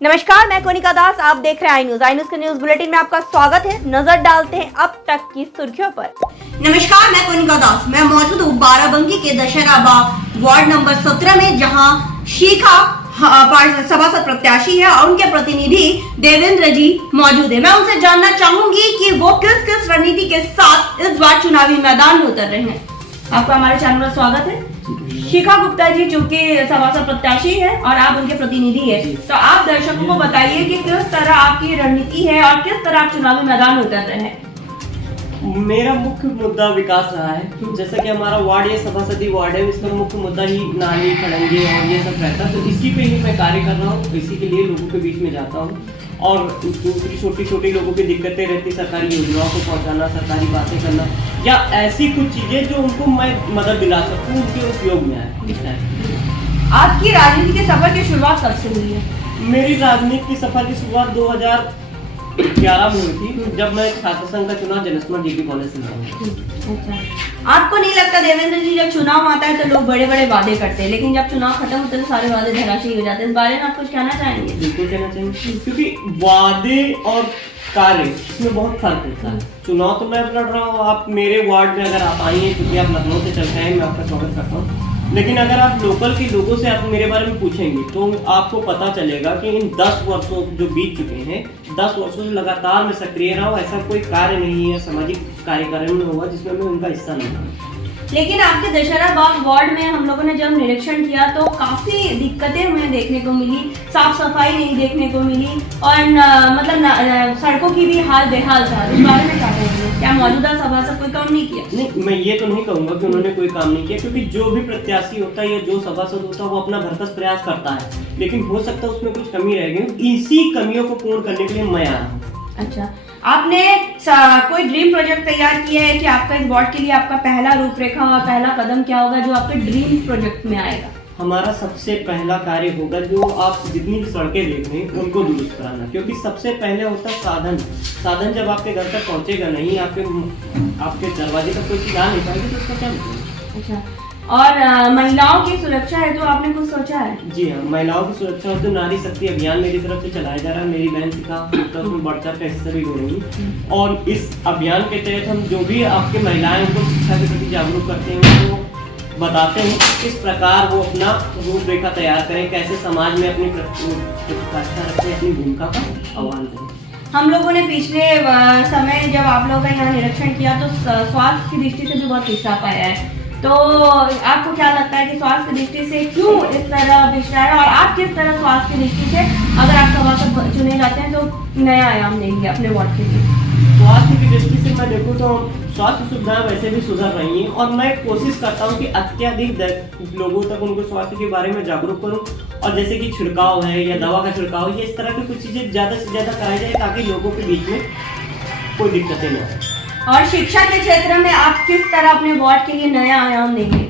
नमस्कार, मैं कोनिका दास। आप देख रहे हैं आई न्यूज के न्यूज बुलेटिन में आपका स्वागत है। नजर डालते हैं अब तक की सुर्खियों पर। नमस्कार, मैं कोनिका दास। मैं मौजूद हूँ बाराबंकी के दशहरा बाग वार्ड नंबर 17 में, जहाँ शिखा सभासद प्रत्याशी है और उनके प्रतिनिधि देवेंद्र जी मौजूद है। मैं उनसे जानना चाहूंगी कि वो किस किस रणनीति के साथ इस बार चुनावी मैदान में उतर रहे हैं। आपका हमारे चैनल में स्वागत है। शिखा गुप्ता जी जो कि सभासद प्रत्याशी है और आप उनके प्रतिनिधि है, तो आप दर्शकों को बताइए कि किस तरह आपकी रणनीति है और किस तरह आप चुनावी मैदान में उतर रहे हैं। मेरा मुख्य मुद्दा विकास रहा है। जैसा कि हमारा वार्ड ये सभासदी वार्ड है, इसका मुख्य मुद्दा ही नाली खड़ंजे और ये सब रहता है, तो इसी पे ही मैं कार्य कर रहा हूँ। इसी के लिए लोगों के बीच में जाता हूँ और दूसरी छोटी छोटी लोगों की दिक्कतें रहती, सरकारी योजनाओं को पहुँचाना, सरकारी बातें करना या ऐसी कुछ चीजें जो उनको मैं मदद दिला सकूँ, उनके उपयोग में आए। आपकी राजनीति के सफर की शुरुआत कब से हुई है? मेरी राजनीति की सफर की शुरुआत 2011 में हुई थी, जब मैं छात्र संघ का चुनाव जनस्मरण डिग्री कॉलेज से लड़ा। अच्छा, आपको नहीं लगता देवेंद्र जी जब चुनाव आता है तो लोग बड़े बड़े वादे करते हैं, लेकिन जब चुनाव खत्म होते हैं तो सारे वादे धराशायी हो जाते हैं? इस बारे में आप कुछ कहना चाहेंगे? बिल्कुल कहना चाहेंगे, क्योंकि वादे और कार्य इसमें बहुत फर्क होता है। चुनाव तो मैं लड़ रहा हूँ, आप मेरे वार्ड में अगर आप आई हैं, क्योंकि आप लखनऊ से चलते हैं, मैं आपका स्वागत करता हूँ। लेकिन अगर आप लोकल के लोगों से आप मेरे बारे में पूछेंगे तो आपको पता चलेगा कि इन 10 वर्षों जो बीत चुके हैं, 10 वर्षों से लगातार मैं सक्रिय रहा हूँ। ऐसा कोई कार्य नहीं है सामाजिक कार्यक्रम में हुआ जिसमें मैं उनका हिस्सा नहीं था। लेकिन आपके दशहरा बाग वार्ड में हम लोगों ने जब निरीक्षण किया तो काफी दिक्कतें हमें देखने को मिली। साफ सफाई नहीं देखने को मिली और सड़कों की भी हाल बेहाल था। इस बारे में क्या कहेंगे? क्या मौजूदा सभासद कोई काम नहीं किया? नहीं, मैं ये तो नहीं कहूंगा कि उन्होंने कोई काम नहीं किया, क्योंकि जो भी प्रत्याशी होता है या जो सभासद होता है वो अपना भरसक प्रयास करता है, लेकिन हो सकता है उसमें कुछ कमी रह गई। इसी कमियों को पूर्ण करने के लिए मैं आ रहा हूँ। अच्छा, आपने कोई ड्रीम प्रोजेक्ट तैयार किया है कि आपका इस वार्ड के लिए आपका पहला रूपरेखा और पहला कदम क्या होगा जो आपके ड्रीम प्रोजेक्ट में आएगा? हमारा सबसे पहला कार्य होगा जो आप जितनी भी सड़कें देख रहे हैं उनको दुरुस्त कराना, क्योंकि सबसे पहले होता है साधन जब आपके घर तक पहुंचेगा नहीं, आपके दरवाजे तक कोई चीज आ नहीं पाएगी तो उसका क्या मतलब? अच्छा, और महिलाओं की सुरक्षा है तो आपने कुछ सोचा है? जी हाँ, महिलाओं की सुरक्षा और जो नारी शक्ति अभियान मेरी तरफ से चलाया जा रहा है। मेरी बहन शिखा गुप्ता उसमें बढ़-चढ़ कर हिस्सा भी ले रही है और इस अभियान के तहत हम जो भी आपके महिलाएं उनको शिक्षा के प्रति जागरूक करते हैं, उनको बताते हैं किस प्रकार वो अपना रूपरेखा तैयार करें, कैसे समाज में अपनी प्रतिष्ठा रखें, अपनी भूमिका का आह्वान करें। हम लोगों ने पिछले समय जब आप लोगों का यहाँ निरीक्षण किया तो स्वास्थ्य की दृष्टि से भी बहुत पिछड़ा पाया है, तो आपको क्या लगता है कि स्वास्थ्य की दृष्टि से क्यों इस तरह पिछड़ा है और आप किस तरह स्वास्थ्य की दृष्टि से अगर आप सभासद चुने जाते हैं तो नया आयाम देंगे अपने वार्ड के लिए? स्वास्थ्य की दृष्टि से मैं देखूँ तो स्वास्थ्य सुविधाएं वैसे भी सुधर रही हैं और मैं कोशिश करता हूं कि अत्यधिक लोगों तक उनको स्वास्थ्य के बारे में जागरूक करूं, और जैसे कि छिड़काव है या दवा का छिड़काव है, इस तरह की कुछ चीजें ज्यादा से ज्यादा कराई जाए ताकि लोगों के बीच में कोई दिक्कतें न हो। और शिक्षा के क्षेत्र में आप किस तरह अपने वार्ड के लिए नया आयाम देंगे?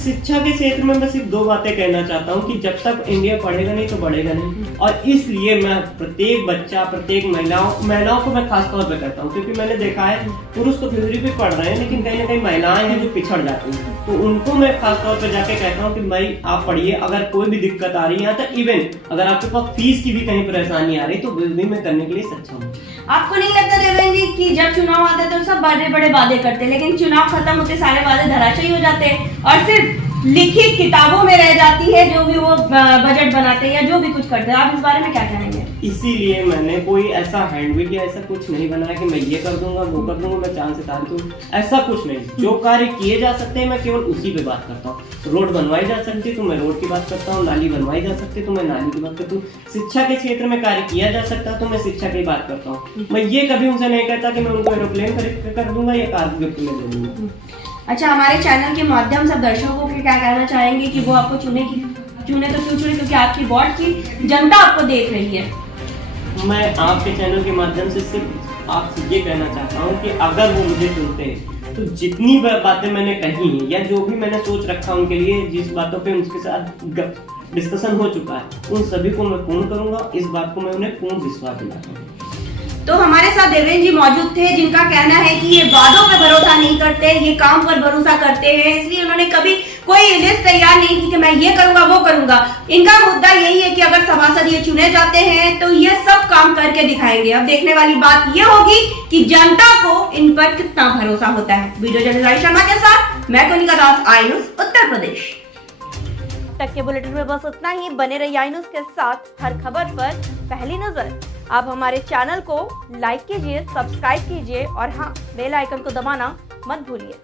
शिक्षा के क्षेत्र में मैं सिर्फ 2 बातें कहना चाहता हूँ कि जब तक इंडिया पढ़ेगा नहीं तो बढ़ेगा नहीं, और इसलिए मैं प्रत्येक बच्चा, प्रत्येक महिलाओं को मैं खास तौर पे कहता हूँ, क्योंकि मैंने देखा है पुरुष तो फिर भी पढ़ रहे हैं लेकिन कहीं ना कहीं महिलाएं हैं जो पिछड़ जाती हैं, तो उनको मैं खास तौर पे जाके कहता हूँ कि भाई आप पढ़िए, अगर कोई भी दिक्कत आ रही है तो इवन अगर आपके पास फीस की भी कहीं परेशानी आ रही तो भी मैं करने के लिए सक्षम हूँ। आपको नहीं लगता देवेंद्र जी कि जब चुनाव आते तो सब बड़े बड़े वादे करते हैं, लेकिन चुनाव खत्म होते सारे वादे धराशायी हो जाते हैं और सिर्फ लिखित किताबों में रह जाती है जो भी वो बजट बनाते हैं या जो भी कुछ करते हैं? आप इस बारे में क्या कहेंगे? इसीलिए मैंने कोई ऐसा हैंडबिल या ऐसा कुछ नहीं बनाया कि मैं ये कर दूंगा वो कर दूंगा, मैं चांद सितारे दूं, ऐसा कुछ नहीं। जो कार्य किए जा सकते हैं मैं केवल उसी पे बात करता हूँ। रोड बनवाई जा सकती है तो मैं रोड की बात करता हूँ, नाली बनवाई जा सकती है तो मैं नाली की बात करता हूँ, शिक्षा के क्षेत्र में कार्य किया जा सकता है तो मैं शिक्षा की बात करता हूँ। मैं ये कभी उनसे नहीं कहता कि मैं उनको एरोप्लेन खरीद कर दूंगा या कार गिफ्ट में दे दूंगा। अच्छा, हमारे चैनल के माध्यम से दर्शकों को क्या कहना चाहेंगे कि वो आपको चुने तो क्यों चुने, क्योंकि आपकी वार्ड की जनता आपको देख रही है? मैं आपके चैनल के माध्यम से सिर्फ आपसे ये कहना चाहता हूँ कि अगर वो मुझे चुनते हैं तो जितनी बातें मैंने कही हैं या जो भी मैंने सोच रखा उनके लिए, जिस बातों पे उनके साथ डिस्कशन हो चुका है, उन सभी को मैं पूर्ण करूंगा। इस बात को मैं उन्हें पूर्ण विश्वास दिलाता हूँ। तो हमारे साथ देवेंद्र जी मौजूद थे, जिनका कहना है कि ये वादों पर भरोसा नहीं करते, ये काम पर भरोसा करते हैं, इसलिए उन्होंने कभी कोई लिस्ट तैयार नहीं की कि मैं ये करूंगा वो करूंगा। इनका मुद्दा यही है कि अगर सभासद ये चुने जाते हैं तो ये सब काम करके दिखाएंगे। अब देखने वाली बात ये होगी कि जनता को इन पर कितना भरोसा होता है। वीडियो जर्नलिस्ट शर्मा के साथ मैं कोनिका दास, आई न्यूज उत्तर प्रदेश। तक के बुलेटिन में बस उतना ही। बने रहिए आई न्यूज के साथ, हर खबर पर पहली नजर। आप हमारे चैनल को लाइक कीजिए, सब्सक्राइब कीजिए और हाँ, बेल आइकन को दबाना मत भूलिए।